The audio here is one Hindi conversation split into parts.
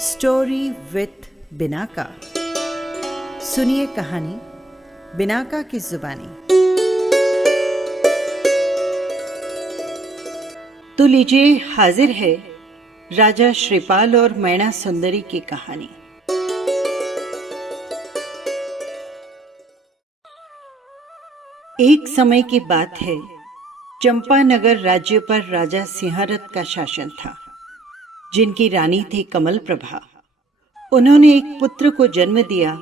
Story with Binaca. सुनिए कहानी बिनाका की जुबानी। तो लीजिए, हाजिर है राजा श्रीपाल और मैना सुंदरी की कहानी। एक समय की बात है, चंपानगर राज्य पर राजा सिंहरथ का शासन था, जिनकी रानी थी कमल प्रभा। उन्होंने एक पुत्र को जन्म दिया,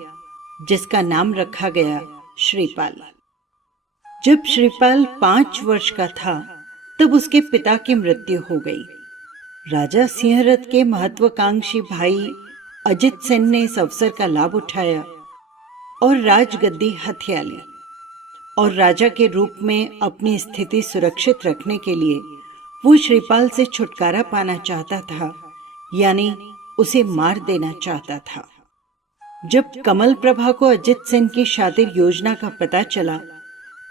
जिसका नाम रखा गया श्रीपाल। जब श्रीपाल 5 वर्ष का था, तब उसके पिता की मृत्यु हो गई। राजा सिंहरथ के महत्वाकांक्षी भाई अजित सेन ने इस अवसर का लाभ उठाया और राजगद्दी हथिया ली, और राजा के रूप में अपनी स्थिति सुरक्षित रखने के लिए वो श्रीपाल से छुटकारा पाना चाहता था, यानी उसे मार देना चाहता था। जब कमल प्रभा को अजित सेन की शातिर योजना का पता चला,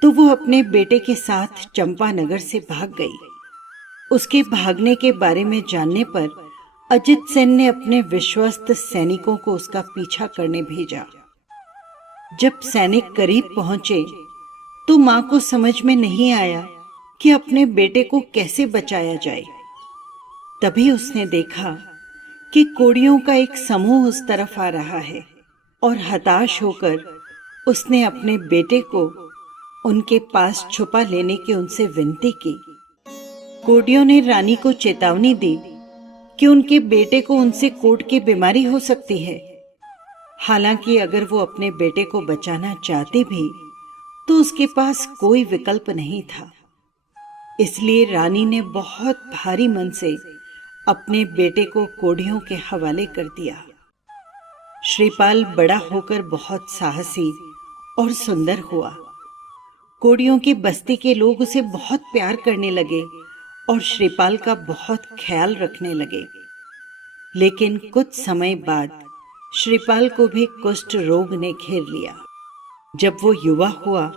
तो वो अपने बेटे के साथ चंपानगर से भाग गई। उसके भागने के बारे में जानने पर अजित सेन ने अपने विश्वस्त सैनिकों को उसका पीछा करने भेजा। जब सैनिक करीब पहुंचे, तो मां को समझ में नहीं आया कि अपने बेटे को कैसे बचाया जाए। तभी उसने देखा कि कोड़ियों का एक समूह उस तरफ आ रहा है, और हताश होकर उसने अपने बेटे को उनके पास छुपा लेने की उनसे विनती की। कोड़ियों ने रानी को चेतावनी दी कि उनके बेटे को उनसे कोढ़ की बीमारी हो सकती है। हालांकि अगर वो अपने बेटे को बचाना चाहती भी, तो उसके पास कोई विकल्प नहीं था। इसलिए रानी ने बहुत भारी मन से अपने बेटे को कोढ़ियों के हवाले कर दिया। श्रीपाल बड़ा होकर बहुत साहसी और सुंदर हुआ। कोढ़ियों की बस्ती के लोग उसे बहुत प्यार करने लगे और श्रीपाल का बहुत ख्याल रखने लगे। लेकिन कुछ समय बाद श्रीपाल को भी कुष्ठ रोग ने घेर लिया। जब वो युवा हुआ,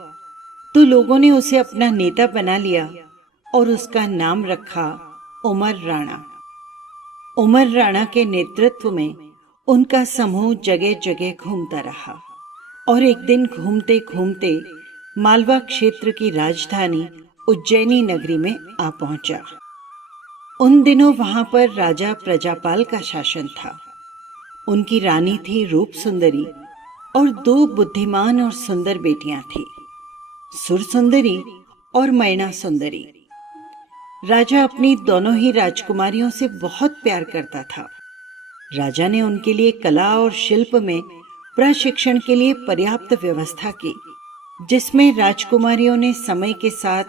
तो लोगों ने उसे अपना नेता बना लिया और उसका नाम रखा उमर राणा। उमर राणा के नेतृत्व में उनका समूह जगह जगह घूमता रहा, और एक दिन घूमते घूमते मालवा क्षेत्र की राजधानी उज्जैनी नगरी में आ पहुंचा। उन दिनों वहां पर राजा प्रजापाल का शासन था। उनकी रानी थी रूप सुंदरी, और 2 बुद्धिमान और सुंदर बेटियां थी, सुर सुंदरी और मैना सुंदरी। राजा अपनी दोनों ही राजकुमारियों से बहुत प्यार करता था। राजा ने उनके लिए कला और शिल्प में प्रशिक्षण के लिए पर्याप्त व्यवस्था की, जिसमें राजकुमारियों ने समय के साथ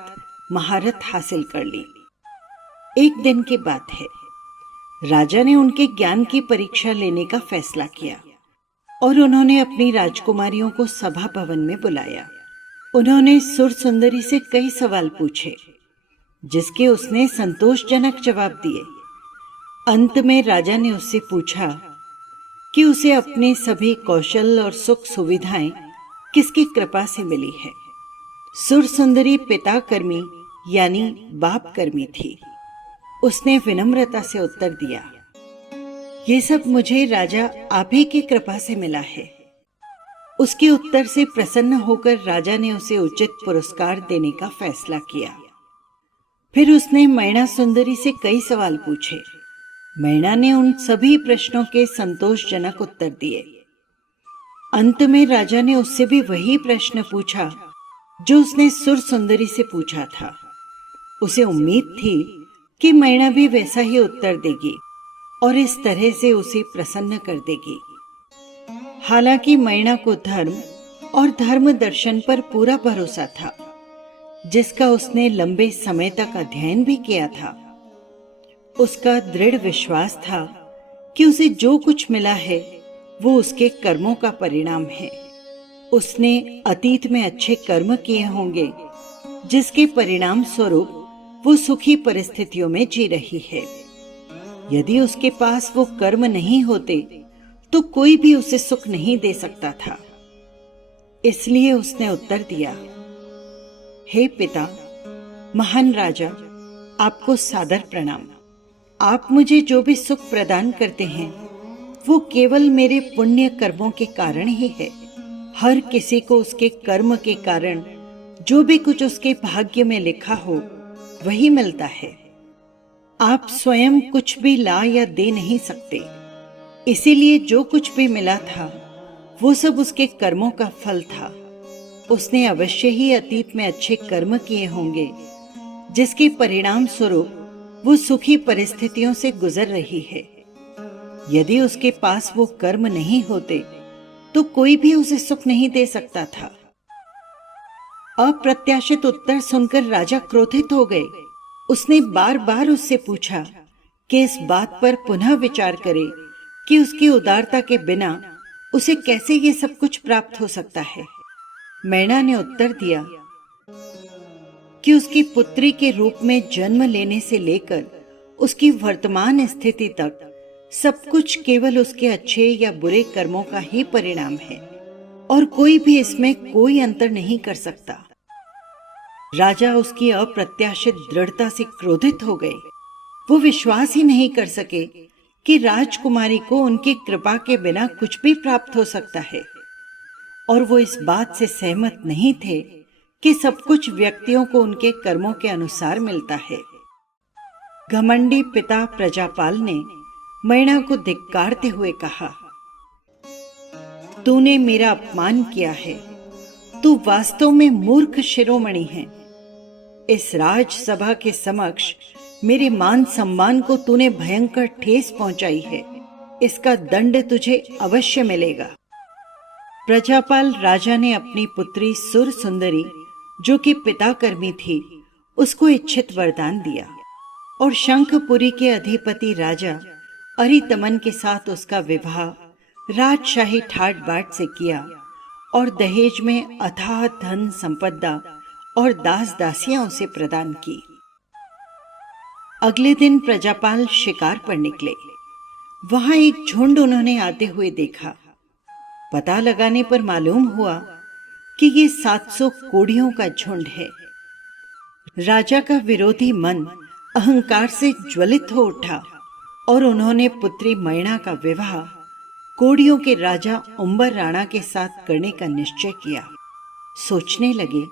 महारत हासिल कर ली। एक दिन की बात है, राजा ने उनके ज्ञान की परीक्षा लेने का फैसला किया, और उन्होंने अपनी राजकुमारियों को सभा भवन में बुलाया। उन्होंने सुर सुंदरी से कई सवाल पूछे, जिसके उसने संतोषजनक जवाब दिए। अंत में राजा ने उससे पूछा कि उसे अपने सभी कौशल और सुख सुविधाएं किसकी कृपा से मिली है। सुर सुंदरी पिता कर्मी यानी बाप कर्मी थी। उसने विनम्रता से उत्तर दिया, ये सब मुझे राजा आप ही की कृपा से मिला है। उसके उत्तर से प्रसन्न होकर राजा ने उसे उचित पुरस्कार देने का फैसला किया। फिर उसने मैना सुंदरी से कई सवाल पूछे। मैना ने उन सभी प्रश्नों के संतोषजनक उत्तर दिए। अंत में राजा ने उससे भी वही प्रश्न पूछा जो उसने सुर सुंदरी से पूछा था। उसे उम्मीद थी कि मैना भी वैसा ही उत्तर देगी और इस तरह से उसे प्रसन्न कर देगी। हालांकि मैना को धर्म और धर्म दर्शन पर पूरा भरोसा था, जिसका उसने लंबे समय तक अध्ययन भी किया था। उसका दृढ़ विश्वास था कि उसे जो कुछ मिला है वो उसके कर्मों का परिणाम है। उसने अतीत में अच्छे कर्म किए होंगे, जिसके परिणाम स्वरूप वो सुखी परिस्थितियों में जी रही है। यदि उसके पास वो कर्म नहीं होते, तो कोई भी उसे सुख नहीं दे सकता था। इसलिए उसने उत्तर दिया, हे पिता, महान राजा, आपको सादर प्रणाम। आप मुझे जो भी सुख प्रदान करते हैं, वो केवल मेरे पुण्य कर्मों के कारण ही है। हर किसी को उसके कर्म के कारण जो भी कुछ उसके भाग्य में लिखा हो वही मिलता है। आप स्वयं कुछ भी ला या दे नहीं सकते, इसीलिए जो कुछ भी मिला था वो सब उसके कर्मों का फल था। उसने अवश्य ही अतीत में अच्छे कर्म किए होंगे, जिसके परिणाम स्वरूप वो सुखी परिस्थितियों से गुजर रही है। यदि उसके पास वो कर्म नहीं होते तो कोई भी उसे सुख नहीं दे सकता था। अप्रत्याशित उत्तर सुनकर राजा क्रोधित हो गए। उसने बार बार उससे पूछा कि इस बात पर पुनः विचार करे कि उसकी उदारता के बिना उसे कैसे ये सब कुछ प्राप्त हो सकता है। मैना ने उत्तर दिया कि उसकी पुत्री के रूप में जन्म लेने से लेकर उसकी वर्तमान स्थिति तक सब कुछ केवल उसके अच्छे या बुरे कर्मों का ही परिणाम है और कोई भी इसमें कोई अंतर नहीं कर सकता। राजा उसकी अप्रत्याशित दृढ़ता से क्रोधित हो गए। वो विश्वास ही नहीं कर सके कि राजकुमारी को उनकी कृपा के बिना कुछ भी प्राप्त हो सकता है, और वो इस बात से सहमत नहीं थे कि सब कुछ व्यक्तियों को उनके कर्मों के अनुसार मिलता है। घमंडी पिता प्रजापाल ने मैना को धिक्कारते हुए कहा, तूने मेरा अपमान किया है। तू वास्तव में मूर्ख शिरोमणि है। इस राजसभा के समक्ष मेरे मान सम्मान को तूने भयंकर ठेस पहुंचाई है। इसका दंड तुझे अवश्य मिलेगा। प्रजापाल राजा ने अपनी पुत्री सुर सुंदरी, जो कि पिताकर्मी थी, उसको इच्छित वरदान दिया और शंखपुरी के अधिपति राजा अरितमन के साथ उसका विवाह राजशाही ठाट बाट से किया और दहेज में अथाह धन संपदा और दास दासियां उसे प्रदान की। अगले दिन प्रजापाल शिकार पर निकले। वहां एक झुंड उन्होंने आते हुए देखा। पता लगाने पर मालूम हुआ कि ये 700 कोढ़ियों का झुंड है। राजा का विरोधी मन अहंकार से ज्वलित हो उठा और उन्होंने पुत्री मैना का विवाह कोढ़ियों के राजा उम्बर राणा के साथ करने का निश्चय किया। सोचने लगे,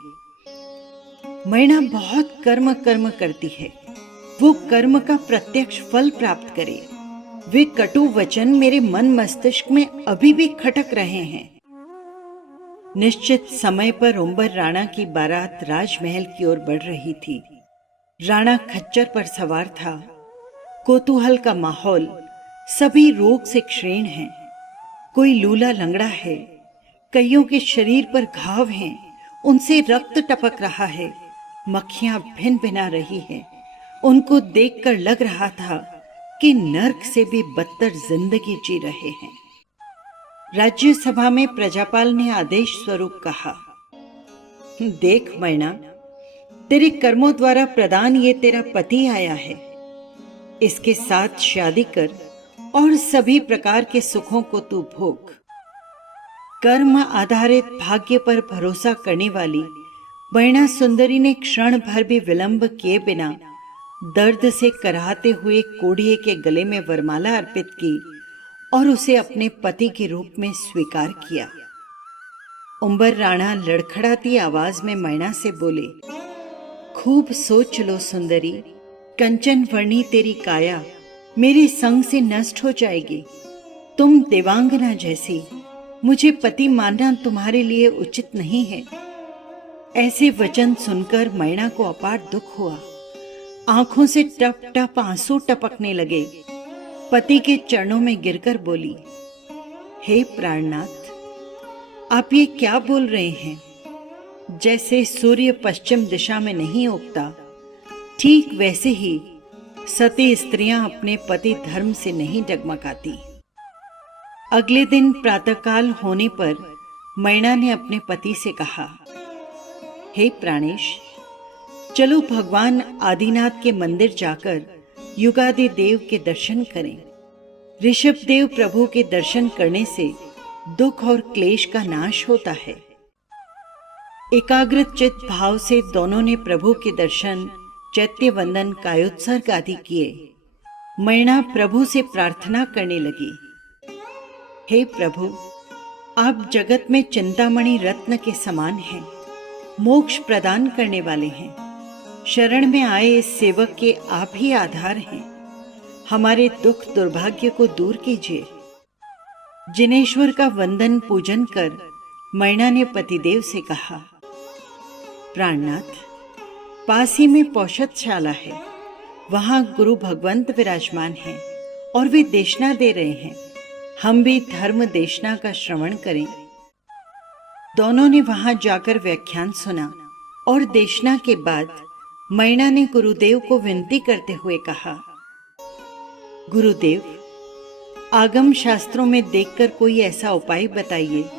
मैना बहुत कर्म करती है, वो कर्म का प्रत्यक्ष फल प्राप्त करे। वे कटु वचन मेरे मन मस्तिष्क में अभी भी खटक रहे हैं। निश्चित समय पर उम्बर राणा की बारात राजमहल की ओर बढ़ रही थी। राणा खच्चर पर सवार था। कौतूहल का माहौल, सभी रोग से क्षीण हैं। कोई लूला लंगड़ा है, कईयों के शरीर पर घाव हैं, उनसे रक्त टपक रहा है, मक्खियां भिन भिना रही हैं। उनको देखकर लग रहा था कि नर्क से भी बदतर जिंदगी जी रहे हैं। राज्यसभा में प्रजापाल ने आदेश स्वरूप कहा, देख मैना, तेरे कर्मों द्वारा प्रदान ये तेरा पति आया है। इसके साथ शादी कर और सभी प्रकार के सुखों को तू भोग। कर्म आधारित भाग्य पर भरोसा करने वाली मैना सुंदरी ने क्षण भर भी विलंब किए बिना दर्द से कराहते हुए कोढ़िए के गले में वरमाला अर्पित की और उसे अपने पति के रूप में स्वीकार किया। उम्बर राणा लड़खड़ाती आवाज में मैना से बोले, खूब सोच लो सुंदरी, कंचन वर्णी तेरी काया मेरे संग से नष्ट हो जाएगी। तुम देवांगना जैसी, मुझे पति मानना तुम्हारे लिए उचित नहीं है। ऐसे वचन सुनकर मैना को अपार दुख हुआ। आंखों से टप टप आंसू टपकने लगे। पति के चरणों में गिरकर बोली, हे प्राणनाथ, आप ये क्या बोल रहे हैं? जैसे सूर्य पश्चिम दिशा में नहीं उगता, ठीक वैसे ही सती स्त्रियां अपने पति धर्म से नहीं डगमगाती। अगले दिन प्रातःकाल होने पर मैना ने अपने पति से कहा, हे प्राणेश, चलो भगवान आदिनाथ के मंदिर जाकर युगादि देव के दर्शन करें। ऋषभ देव प्रभु के दर्शन करने से दुख और क्लेश का नाश होता है। एकाग्रचित भाव से दोनों ने प्रभु के दर्शन, चैत्य वंदन, कायोत्सर्ग आदि किए। मैना प्रभु से प्रार्थना करने लगी, हे प्रभु, आप जगत में चिंतामणि रत्न के समान हैं, मोक्ष प्रदान करने वाले हैं। शरण में आए इस सेवक के आप ही आधार हैं। हमारे दुख दुर्भाग्य को दूर कीजिए। जिनेश्वर का वंदन पूजन कर मैना ने पतिदेव से कहा, प्राणनाथ, पास ही में पौषधशाला है, वहां गुरु भगवंत विराजमान हैं और वे देशना दे रहे हैं। हम भी धर्म देशना का श्रवण करें। दोनों ने वहां जाकर व्याख्यान सुना और देशना के बाद मैना ने गुरुदेव को विनती करते हुए कहा, गुरुदेव, आगम शास्त्रों में देखकर कोई ऐसा उपाय बताइए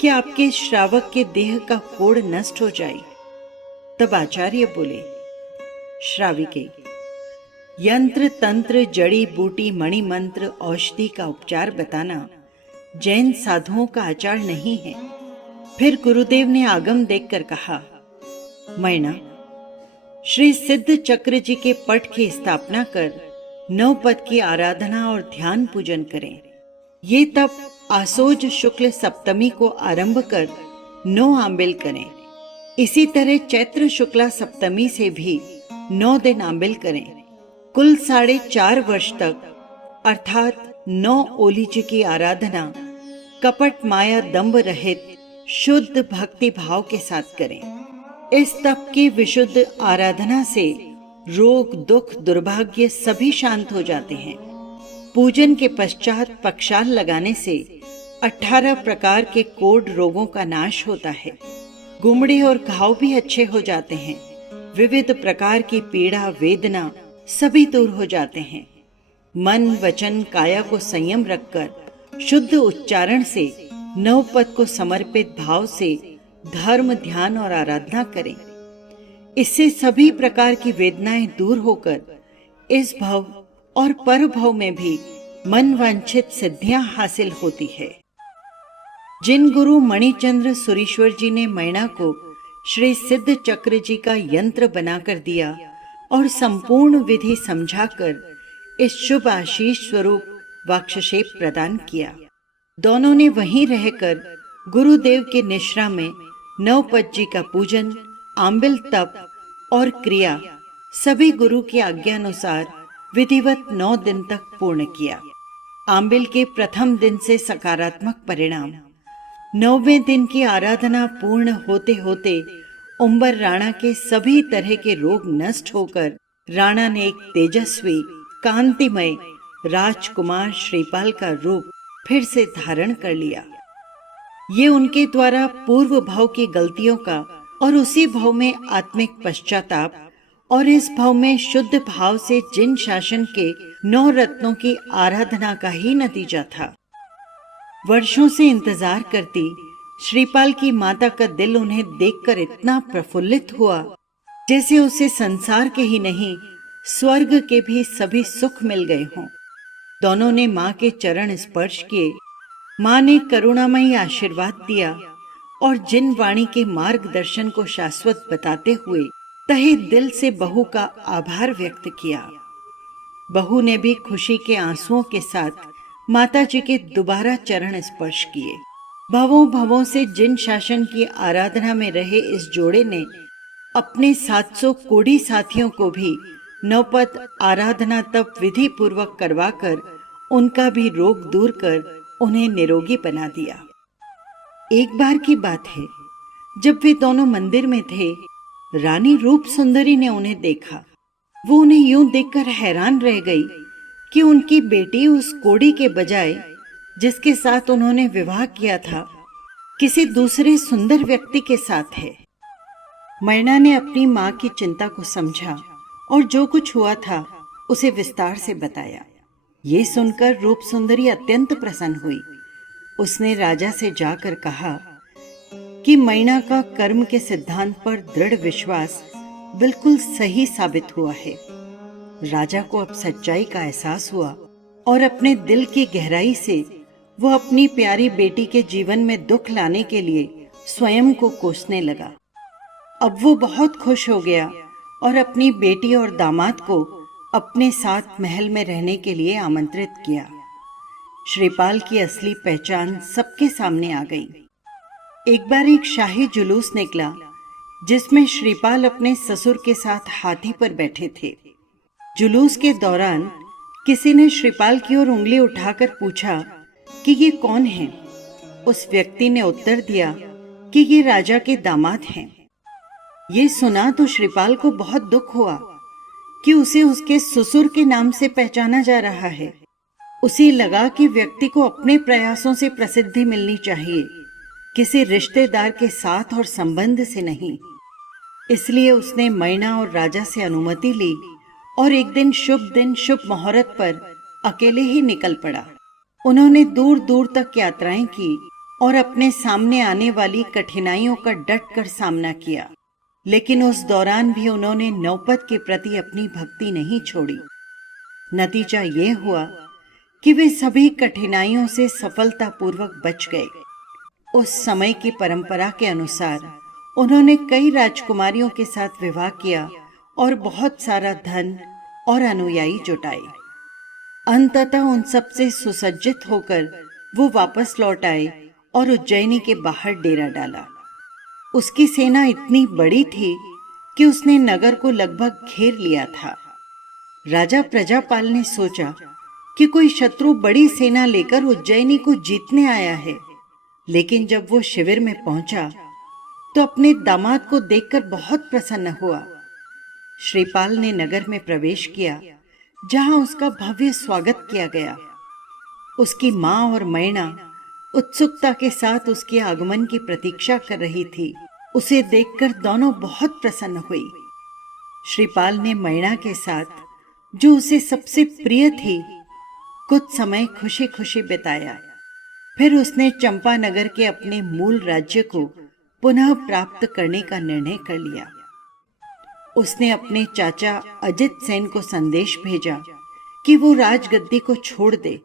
कि आपके श्रावक के देह का कोढ़ नष्ट हो जाए। तब आचार्य बोले, श्राविके, यंत्र तंत्र जड़ी बूटी मणि मंत्र औषधि का उपचार बताना जैन साधुओं का आचार नहीं है। फिर गुरुदेव ने आगम देखकर कहा, मैना, श्री सिद्ध चक्र जी के पट की स्थापना कर 9 पद की आराधना और ध्यान पूजन करें। ये तब आसोज शुक्ल सप्तमी को आरंभ कर 9 आंबिल करें। इसी तरह चैत्र शुक्ला सप्तमी से भी 9 दिन आंबिल करें। कुल 4.5 वर्ष तक अर्थात 9 ओली जी की आराधना कपट माया दंभ रहित शुद्ध भक्ति भाव के साथ करें। इस तप की विशुद्ध आराधना से रोग दुख दुर्भाग्य सभी शांत हो जाते हैं। पूजन के पश्चात पक्षाल लगाने से 18 प्रकार के कोढ़ रोगों का नाश होता है। गुमड़े और घाव भी अच्छे हो जाते हैं। विविध प्रकार की पीड़ा वेदना सभी दूर हो जाते हैं। मन वचन काया को संयम रखकर शुद्ध उच्चारण से 9 पद को समर्पित भाव से धर्म ध्यान और आराधना करें। इससे सभी प्रकार की वेदनाएं दूर होकर इस भव और पर भव में भी मन वांछित सिद्धियां हासिल होती है। जिन गुरु मणिचंद्र सुरीश्वर जी ने मैना को श्री सिद्ध चक्र जी का यंत्र बनाकर दिया और संपूर्ण विधि समझाकर इस शुभ आशीष स्वरूप वाक्षेप प्रदान किया, दोनों ने वहीं रहकर गुरुदेव के निश्रा में 9 पद जी का पूजन, आंबिल तप और क्रिया सभी गुरु की आज्ञा अनुसार विधिवत 9 दिन तक पूर्ण किया। आंबिल के प्रथम दिन से सकारात्मक परिणाम, 9वें दिन की आराधना पूर्ण होते होते उम्बर राणा के सभी तरह के रोग नष्ट होकर राणा ने एक तेजस्वी कांतिमय राजकुमार श्रीपाल का रूप फिर से धारण कर लिया। ये उनके द्वारा पूर्व भाव की गलतियों का और उसी भाव में आत्मिक पश्चाताप और इस भाव में शुद्ध भाव से जिन शासन के 9 रत्नों की आराधना का ही नतीजा था। वर्षों से इंतजार करती श्रीपाल की माता का दिल उन्हें देखकर इतना प्रफुल्लित हुआ जैसे उसे संसार के ही नहीं स्वर्ग के भी सभी सुख मिल गए हों। दोनों ने माँ के चरण स्पर्श किए। माँ ने करुणामयी आशीर्वाद दिया और जिन वाणी के मार्गदर्शन को शाश्वत बताते हुए तहे दिल से बहू का आभार व्यक्त किया। बहू ने भी खुशी के आंसुओं के साथ माता जी के दोबारा चरण स्पर्श किए। भवों भवों से जिन शासन की आराधना में रहे इस जोड़े ने अपने 700 कोढ़ी साथियों को भी 9 पद आराधना तप विधि पूर्वक करवाकर उनका भी रोग दूर कर उन्हें निरोगी बना दिया। एक बार की बात है, जब वे दोनों मंदिर में थे, रानी रूप सुंदरी ने उन्हें देखा। वो उन्हें यूं देखकर हैरान रह गई कि उनकी बेटी उस कोढ़ी के बजाय जिसके साथ उन्होंने विवाह किया था किसी दूसरे सुंदर व्यक्ति के साथ है। मैना ने अपनी माँ की चिंता को समझा और जो कुछ हुआ था उसे विस्तार से बताया। ये सुनकर रूप सुंदरी अत्यंत प्रसन्न हुई। उसने राजा से जाकर कहा कि मैना का कर्म के सिद्धांत पर दृढ़ विश्वास बिल्कुल सही साबित हुआ है। राजा को अब सच्चाई का एहसास हुआ और अपने दिल की गहराई से वो अपनी प्यारी बेटी के जीवन में दुख लाने के लिए स्वयं को कोसने लगा। अब वो बहुत खुश हो गया और अपनी बेटी और दामाद को अपने साथ महल में रहने के लिए आमंत्रित किया। श्रीपाल की असली पहचान सबके सामने आ गई। एक बार एक शाही जुलूस निकला जिसमें श्रीपाल अपने ससुर के साथ हाथी पर बैठे थे। जुलूस के दौरान किसी ने श्रीपाल की ओर उंगली उठाकर पूछा कि ये कौन है। उस व्यक्ति ने उत्तर दिया कि ये राजा के दामाद हैं। ये सुना तो श्रीपाल को बहुत दुख हुआ कि उसे उसके ससुर के नाम से पहचाना जा रहा है। उसे लगा कि व्यक्ति को अपने प्रयासों से प्रसिद्धि मिलनी चाहिए, किसी रिश्तेदार के साथ और संबंध से नहीं। इसलिए उसने मैना और राजा से अनुमति ली और एक दिन शुभ मुहूर्त पर अकेले ही निकल पड़ा। उन्होंने दूर दूर तक यात्राएं की और अपने सामने आने वाली कठिनाइयों का डट कर सामना किया, लेकिन उस दौरान भी उन्होंने नौपत के प्रति अपनी भक्ति नहीं छोड़ी। नतीजा ये हुआ कि वे सभी कठिनाइयों से सफलतापूर्वक बच गए। उस समय की परंपरा के अनुसार उन्होंने कई राजकुमारियों के साथ विवाह किया और बहुत सारा धन और अनुयायी जुटाए। अंततः उन सब से सुसज्जित होकर वो वापस लौट आए और उज्जैनी के बाहर डेरा डाला। उसकी सेना इतनी बड़ी थी कि उसने नगर को लगभग घेर लिया था। राजा प्रजापाल ने सोचा कि कोई शत्रु बड़ी सेना लेकर उज्जैनी को जीतने आया है, लेकिन जब वो शिविर में पहुंचा तो अपने दामाद को देखकर बहुत प्रसन्न हुआ। श्रीपाल ने नगर में प्रवेश किया, जहां उसका भव्य स्वागत किया गया। उसकी मां और मैना उत्सुकता के साथ उसके आगमन की प्रतीक्षा कर रही थी। उसे देखकर दोनों बहुत प्रसन्न हुई। श्रीपाल ने मैना के साथ, जो उसे सबसे प्रिय थी, कुछ समय खुशी खुशी बिताया। फिर उसने चंपानगर के अपने मूल राज्य को पुनः प्राप्त करने का निर्णय कर लिया। उसने अपने चाचा अजित सेन को संदेश भेजा कि वो राजगद्दी को छोड़ दे,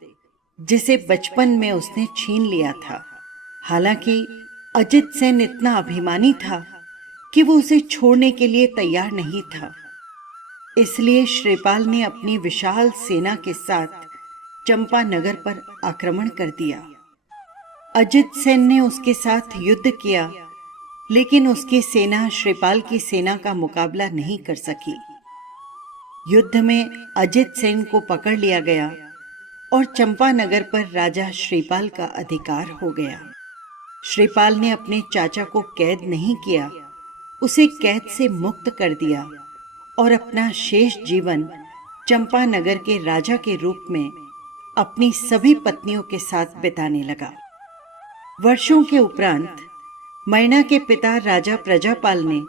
जिसे बचपन में उसने छीन लिया था। हालांकि अजित सेन इतना अभिमानी था कि वो उसे छोड़ने के लिए तैयार नहीं था। इसलिए श्रीपाल ने अपनी विशाल सेना के साथ चंपानगर पर आक्रमण कर दिया। अजित सेन ने उसके साथ युद्ध किया, लेकिन उसकी सेना श्रीपाल की सेना का मुकाबला नहीं कर सकी। युद्ध में अजित सेन को पकड़ लिया गया और चंपानगर पर राजा श्रीपाल का अधिकार हो गया। श्रीपाल ने अपने चाचा को कैद नहीं किया, उसे कैद से मुक्त कर दिया और अपना शेष जीवन चंपानगर के राजा के रूप में अपनी सभी पत्नियों के साथ बिताने लगा। वर्षों के उपरांत मैना के पिता राजा प्रजापाल ने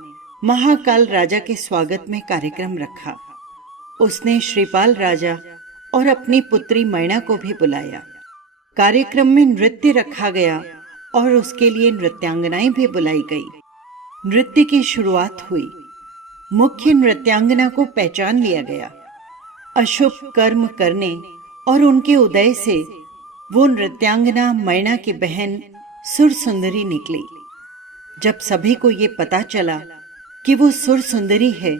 महाकाल राजा के स्वागत में कार्यक्रम रखा। उसने श्रीपाल राजा और अपनी पुत्री मैना को भी बुलाया। कार्यक्रम में नृत्य रखा गया और उसके लिए नृत्यांगनाएं भी बुलाई गई। नृत्य की शुरुआत हुई। मुख्य नृत्यांगना को पहचान लिया गया। अशुभ कर्म करने और उनके उदय से वो नृत्यांगना मैना की बहन सुरसुंदरी निकली। जब सभी को ये पता चला कि वो सुरसुंदरी है,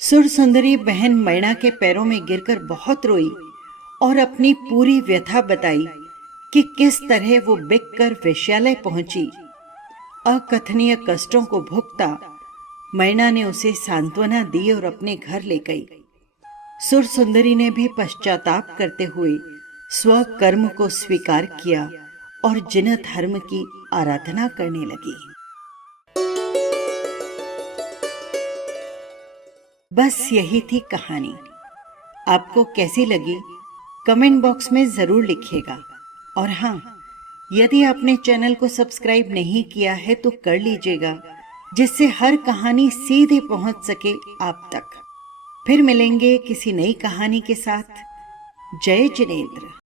सुरसुंदरी बहन मैना के पैरों में गिरकर बहुत रोई और अपनी पूरी व्यथा बताई कि किस तरह वो बिककर वेश्यालय पहुंची। अकथनीय कष्टों को भुगता मैना ने उसे सांत्वना दी और अपने घर ले गई। सुरसुंदरी ने भी पश्चाताप करते हुए स्वकर्म को स्वीकार किया और जिन धर्म की आराधना करने लगी। बस यही थी कहानी। आपको कैसी लगी कमेंट बॉक्स में जरूर लिखिएगा। और हाँ, यदि आपने चैनल को सब्सक्राइब नहीं किया है तो कर लीजिएगा, जिससे हर कहानी सीधे पहुंच सके आप तक। फिर मिलेंगे किसी नई कहानी के साथ। जय जिनेंद्र।